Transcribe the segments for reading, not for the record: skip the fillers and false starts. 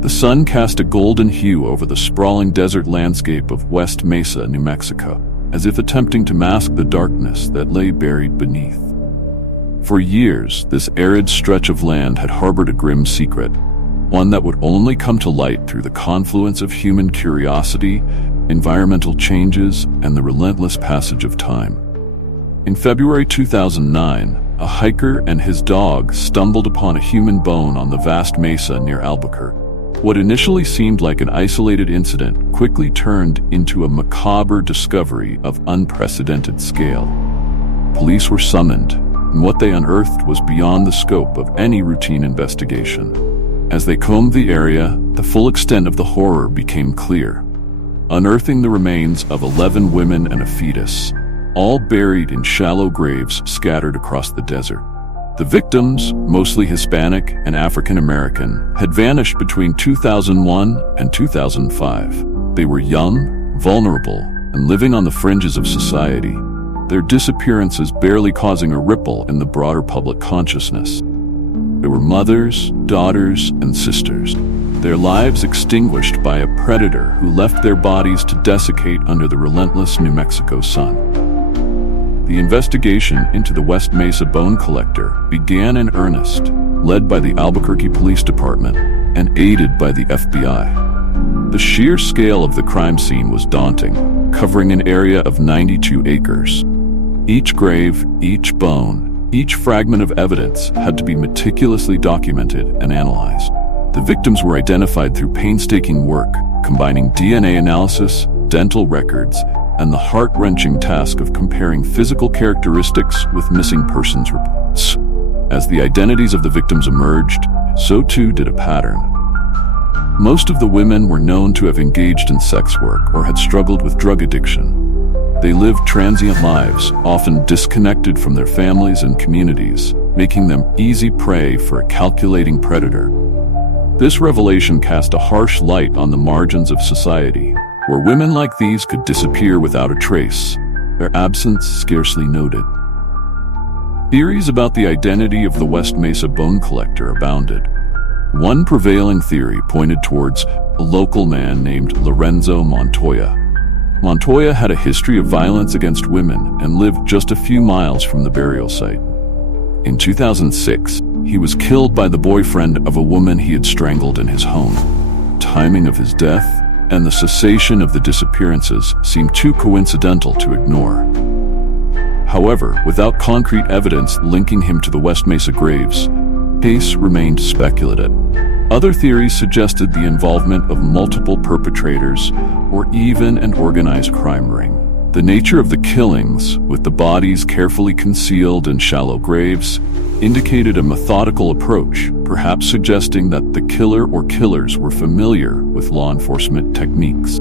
The sun cast a golden hue over the sprawling desert landscape of West Mesa, New Mexico, as if attempting to mask the darkness that lay buried beneath. For years, this arid stretch of land had harbored a grim secret, one that would only come to light through the confluence of human curiosity, environmental changes, and the relentless passage of time. In February 2009, a hiker and his dog stumbled upon a human bone on the vast mesa near Albuquerque. What initially seemed like an isolated incident quickly turned into a macabre discovery of unprecedented scale. Police were summoned, and what they unearthed was beyond the scope of any routine investigation. As they combed the area, the full extent of the horror became clear. Unearthing the remains of 11 women and a fetus, all buried in shallow graves scattered across the desert. The victims, mostly Hispanic and African American, had vanished between 2001 and 2005. They were young, vulnerable, and living on the fringes of society, their disappearances barely causing a ripple in the broader public consciousness. They were mothers, daughters, and sisters, their lives extinguished by a predator who left their bodies to desiccate under the relentless New Mexico sun. The investigation into the West Mesa bone collector began in earnest, led by the Albuquerque Police Department and aided by the FBI. The sheer scale of the crime scene was daunting, covering an area of 92 acres. Each grave, each bone, each fragment of evidence had to be meticulously documented and analyzed. The victims were identified through painstaking work, combining DNA analysis, dental records, and the heart-wrenching task of comparing physical characteristics with missing persons reports. As the identities of the victims emerged, so too did a pattern. Most of the women were known to have engaged in sex work or had struggled with drug addiction. They lived transient lives, often disconnected from their families and communities, making them easy prey for a calculating predator. This revelation cast a harsh light on the margins of society, where women like these could disappear without a trace, their absence scarcely noted. Theories about the identity of the West Mesa bone collector abounded. One prevailing theory pointed towards a local man named Lorenzo Montoya. Montoya had a history of violence against women and lived just a few miles from the burial site. In 2006, he was killed by the boyfriend of a woman he had strangled in his home. Timing of his death and the cessation of the disappearances seemed too coincidental to ignore. However, without concrete evidence linking him to the West Mesa graves, the case remained speculative. Other theories suggested the involvement of multiple perpetrators or even an organized crime ring. The nature of the killings, with the bodies carefully concealed in shallow graves, indicated a methodical approach, perhaps suggesting that the killer or killers were familiar with law enforcement techniques.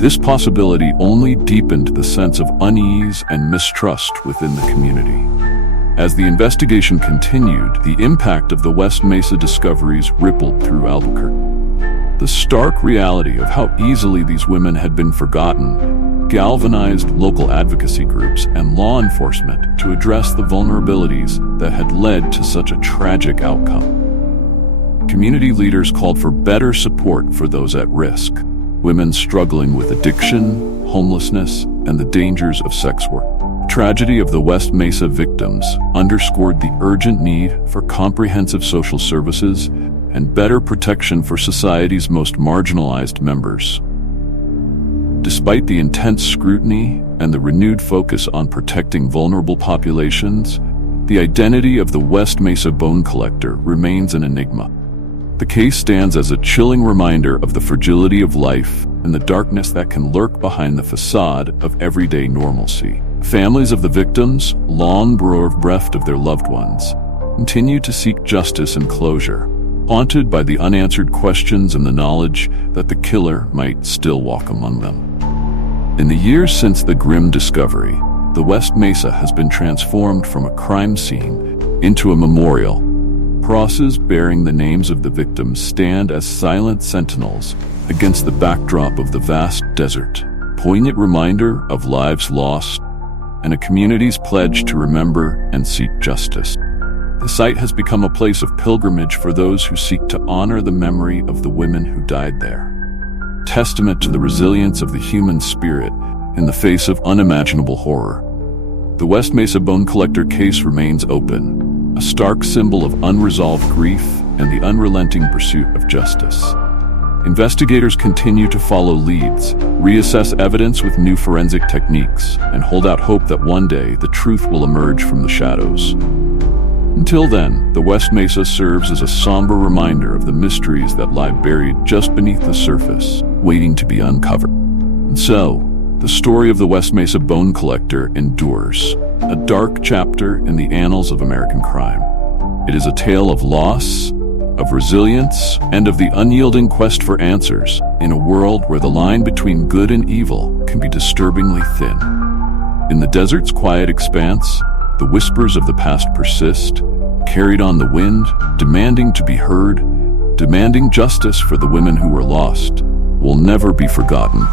This possibility only deepened the sense of unease and mistrust within the community. As the investigation continued, the impact of the West Mesa discoveries rippled through Albuquerque. The stark reality of how easily these women had been forgotten galvanized local advocacy groups and law enforcement to address the vulnerabilities that had led to such a tragic outcome. Community leaders called for better support for those at risk, women struggling with addiction, homelessness, and the dangers of sex work. The tragedy of the West Mesa victims underscored the urgent need for comprehensive social services and better protection for society's most marginalized members. Despite the intense scrutiny and the renewed focus on protecting vulnerable populations, the identity of the West Mesa bone collector remains an enigma. The case stands as a chilling reminder of the fragility of life and the darkness that can lurk behind the facade of everyday normalcy. Families of the victims, long bereft of their loved ones, continue to seek justice and closure, haunted by the unanswered questions and the knowledge that the killer might still walk among them. In the years since the grim discovery, the West Mesa has been transformed from a crime scene into a memorial. Crosses bearing the names of the victims stand as silent sentinels against the backdrop of the vast desert, poignant reminder of lives lost and a community's pledge to remember and seek justice. The site has become a place of pilgrimage for those who seek to honor the memory of the women who died there. Testament to the resilience of the human spirit in the face of unimaginable horror. The West Mesa Bone Collector case remains open, a stark symbol of unresolved grief and the unrelenting pursuit of justice. Investigators continue to follow leads, reassess evidence with new forensic techniques, and hold out hope that one day the truth will emerge from the shadows. Until then, the West Mesa serves as a somber reminder of the mysteries that lie buried just beneath the surface, waiting to be uncovered. And so, the story of the West Mesa Bone Collector endures, a dark chapter in the annals of American crime. It is a tale of loss, of resilience, and of the unyielding quest for answers in a world where the line between good and evil can be disturbingly thin. In the desert's quiet expanse, the whispers of the past persist, carried on the wind, demanding to be heard, demanding justice for the women who were lost, will never be forgotten.